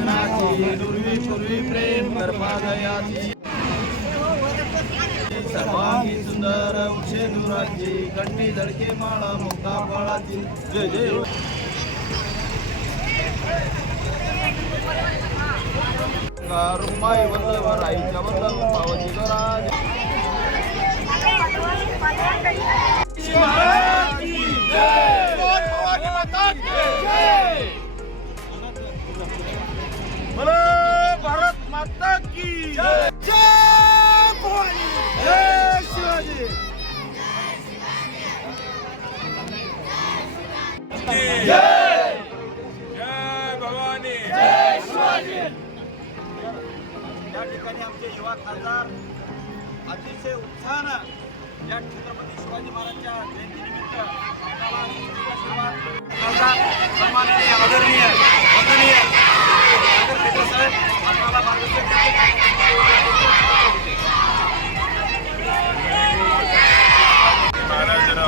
लग्नाची दुर्वी पूर्वी प्रेम गर्भादयाची सर्वांगी सुंदर उक्षे दुराची कंठी धडके माळा मुक्ता फळाची जय जय रुक्माई वल्लभ आईच्या वल्लभ पावती राज भारत माता की जय भवानी जय शिवाजी जय भवानी जय शिवाजी। या ठिकाणी आमचे युवा खासदार अतिशय उत्साहानं या छत्रपती शिवाजी महाराजांच्या जयंतीनिमित्त खासदार सन्माननीय आदरणीय वंदनीय सागर पेटे साहेब आपल्याला मार्गदर्शन महाराजರ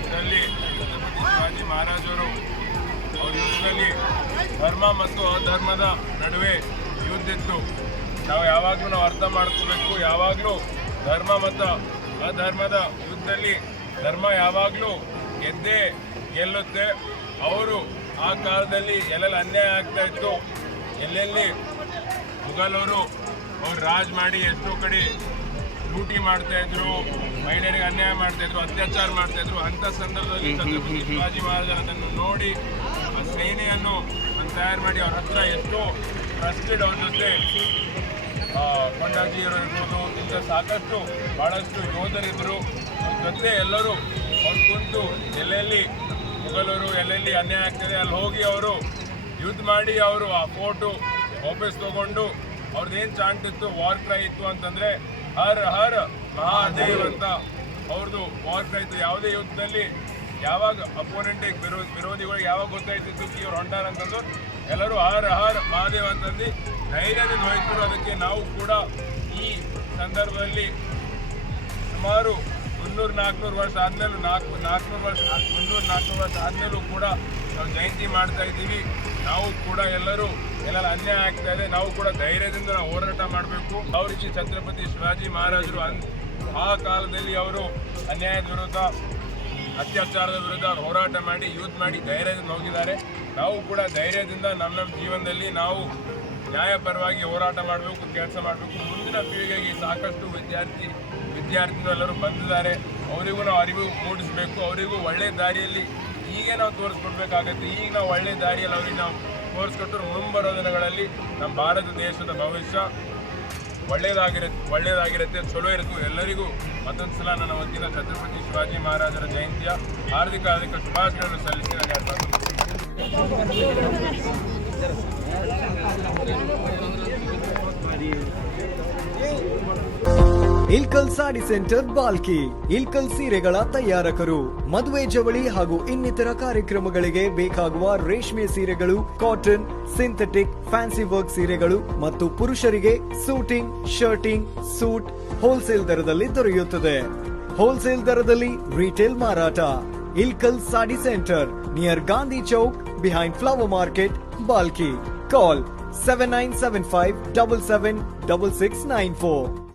ಇದರಲ್ಲಿ ಛತ್ರಪತಿ ಶಿವಾಜಿ ಮಹಾರಾಜರು ಅವ್ರ ಯುದ್ಧದಲ್ಲಿ ಧರ್ಮ ಮತ್ತು ಅಧರ್ಮದ ನಡುವೆ ಯುದ್ಧ ಇತ್ತು. ನಾವು ಯಾವಾಗಲೂ ಅರ್ಥ ಮಾಡ್ಕೋಬೇಕು. ಯಾವಾಗಲೂ ಧರ್ಮ ಮತ್ತು ಅಧರ್ಮದ ಯುದ್ಧದಲ್ಲಿ ಧರ್ಮ ಯಾವಾಗಲೂ ಗೆದ್ದೇ ಗೆಲ್ಲುತ್ತೆ. ಅವರು ಆ ಕಾಲದಲ್ಲಿ ಎಲ್ಲೆಲ್ಲಿ ಅನ್ಯಾಯ ಆಗ್ತಾ ಇತ್ತು, ಎಲ್ಲೆಲ್ಲಿ ಮುಘಲರು ಅವ್ರು ರಾಜ್ ಮಾಡಿ ಎಷ್ಟೋ ಕಡೆ ಲೂಟಿ ಮಾಡ್ತಾ ಇದ್ರು, ಮಹಿಳೆಯರಿಗೆ ಅನ್ಯಾಯ ಮಾಡ್ತಾ ಇದ್ರು, ಅತ್ಯಾಚಾರ ಮಾಡ್ತಾ ಇದ್ರು. ಅಂಥ ಸಂದರ್ಭದಲ್ಲಿ ಛತ್ರಪತಿ ಶಿವಾಜಿ ಮಹಾರಾಜರನ್ನು ನೋಡಿ ಆ ಸೇನೆಯನ್ನು ತಯಾರು ಮಾಡಿ ಅವ್ರ ಹತ್ರ ಎಷ್ಟೋ ಟ್ರಸ್ಟೆಡ್ ಅವ್ರ ಜೊತೆ ಕೊಂಡಾಜಿಯವರು ಇರ್ಬೋದು, ಇಂಥ ಸಾಕಷ್ಟು ಭಾಳಷ್ಟು ಯೋಧರಿದ್ದರು. ಅವ್ರ ಜೊತೆ ಎಲ್ಲರೂ ಅವ್ರು ಕುಂತು ಎಲ್ಲೆಲ್ಲಿ ಮುಘಲರು ಎಲ್ಲೆಲ್ಲಿ ಅನ್ಯಾಯ ಆಗ್ತದೆ ಅಲ್ಲಿ ಹೋಗಿ ಅವರು ಯುದ್ಧ ಮಾಡಿ ಅವರು ಆ ಫೋಟು ವಾಪಸ್ ತಗೊಂಡು ಅವ್ರದ್ದೇನು ಚಾಂಟ್ ಇತ್ತು, ವಾರ್ ಕ್ರೈ ಇತ್ತು ಅಂತಂದರೆ ಹರ್ ಹರ್ ಮಹಾದೇವ್ ಅಂತ ಅವ್ರದ್ದು ವಾರ್ ಕ್ರೈ ಇತ್ತು. ಯಾವುದೇ ಯುದ್ಧದಲ್ಲಿ ಯಾವಾಗ ಅಪೋನೆಂಟಿಗೆ ವಿರೋಧಿಗಳಿಗೆ ಯಾವಾಗ ಗೊತ್ತಾಯ್ತಿತ್ತು ಕಿ ಅವ್ರು ಹೊಂಟಾರ ಅಂತಂದು ಎಲ್ಲರೂ ಹರ್ ಹರ್ ಮಹಾದೇವ್ ಅಂತಂದು ಧೈರ್ಯದಿಂದ ಹೋಯ್ತರು. ಅದಕ್ಕೆ ನಾವು ಕೂಡ ಈ ಸಂದರ್ಭದಲ್ಲಿ ಸುಮಾರು 300-400 ವರ್ಷ ಆದಮೇಲೂ 300-400 ವರ್ಷ ಆದಮೇಲೂ ಕೂಡ ನಾವು ಜಯಂತಿ ಮಾಡ್ತಾ ಇದ್ದೀವಿ. ನಾವು ಕೂಡ ಎಲ್ಲರೂ ಎಲ್ಲೆಲ್ಲ ಅನ್ಯಾಯ ಆಗ್ತಾ ಇದೆ, ನಾವು ಕೂಡ ಧೈರ್ಯದಿಂದ ನಾವು ಹೋರಾಟ ಮಾಡಬೇಕು. ಯಾವ ರೀತಿ ಛತ್ರಪತಿ ಶಿವಾಜಿ ಮಹಾರಾಜರು ಆ ಕಾಲದಲ್ಲಿ ಅವರು ಅನ್ಯಾಯದ ವಿರುದ್ಧ ಅತ್ಯಾಚಾರದ ವಿರುದ್ಧ ಅವ್ರು ಹೋರಾಟ ಮಾಡಿ ಯುದ್ಧ ಮಾಡಿ ಧೈರ್ಯದಿಂದ ಹೋಗಿದ್ದಾರೆ. ನಾವು ಕೂಡ ಧೈರ್ಯದಿಂದ ನಮ್ಮ ಜೀವನದಲ್ಲಿ ನಾವು ನ್ಯಾಯಪರವಾಗಿ ಹೋರಾಟ ಮಾಡಬೇಕು, ಕೆಲಸ ಮಾಡಬೇಕು. ಮುಂದಿನ ಪೀಳಿಗೆಗೆ ಸಾಕಷ್ಟು ವಿದ್ಯಾರ್ಥಿಗಳೆಲ್ಲರೂ ಬಂದಿದ್ದಾರೆ, ಅವರಿಗೂ ನಾವು ಅರಿವು ಮೂಡಿಸಬೇಕು. ಅವರಿಗೂ ಒಳ್ಳೆಯ ದಾರಿಯಲ್ಲಿ ಹೀಗೆ ನಾವು ತೋರಿಸ್ಕೊಡ್ಬೇಕಾಗತ್ತೆ. ಈಗ ನಾವು ಒಳ್ಳೆಯ ದಾರಿಯಲ್ಲಿ ಅವ್ರಿಗೆ ನಾವು ತೋರಿಸ್ಕೊಟ್ಟರು ಮುಂಬರೋ ದಿನಗಳಲ್ಲಿ ನಮ್ಮ ಭಾರತ ದೇಶದ ಭವಿಷ್ಯ ಒಳ್ಳೆಯದಾಗಿರುತ್ತೆ, ಚಲೋ ಇರುತ್ತೆ. ಎಲ್ಲರಿಗೂ ಮತ್ತೊಂದು ಸಲ ನನ್ನ ವತಿಯಿಂದ ಛತ್ರಪತಿ ಶಿವಾಜಿ ಮಹಾರಾಜರ ಜಯಂತಿಯ ಹಾರ್ದಿಕ ಶುಭಾಶಯಗಳನ್ನು ಸಲ್ಲಿಸಿ ನಾನು ಇಲ್ಕಲ್ ಸಾಡಿ ಸೆಂಟರ್ ಬಾಲ್ಕಿ. ಇಲ್ಕಲ್ ಸೀರೆಗಳ ತಯಾರಕರು. ಮದುವೆ ಜವಳಿ ಹಾಗೂ ಇನ್ನಿತರ ಕಾರ್ಯಕ್ರಮಗಳಿಗೆ ಬೇಕಾಗುವ ರೇಷ್ಮೆ ಸೀರೆಗಳು, ಕಾಟನ್, ಸಿಂಥೆಟಿಕ್, ಫ್ಯಾನ್ಸಿ ವರ್ಕ್ ಸೀರೆಗಳು ಮತ್ತು ಪುರುಷರಿಗೆ ಸೂಟಿಂಗ್, ಶರ್ಟಿಂಗ್, ಸೂಟ್ ಹೋಲ್ಸೇಲ್ ದರದಲ್ಲಿ ದೊರೆಯುತ್ತದೆ. ಹೋಲ್ಸೇಲ್ ದರದಲ್ಲಿ ರಿಟೇಲ್ ಮಾರಾಟ. Ilkal sari centre near Gandhi Chowk behind flower market, ಬಾಲ್ಕಿ. ಕಾಲ್ 7975776694.